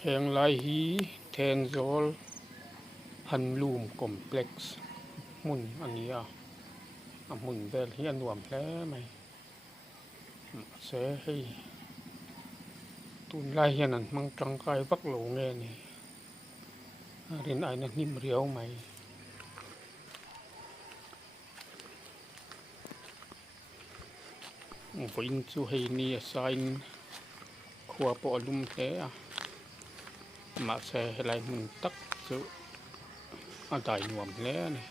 Heng lai hi Tenzol Handloom Complex mun ania mun vel hi anuam hle mai se hei tun lai hian an mang tangkai vak lo nge ni rin ai na hnim riau mai voin chu hei ni a sain khua po alum hle a ma se helai mun tak chu a dai nuam hle ni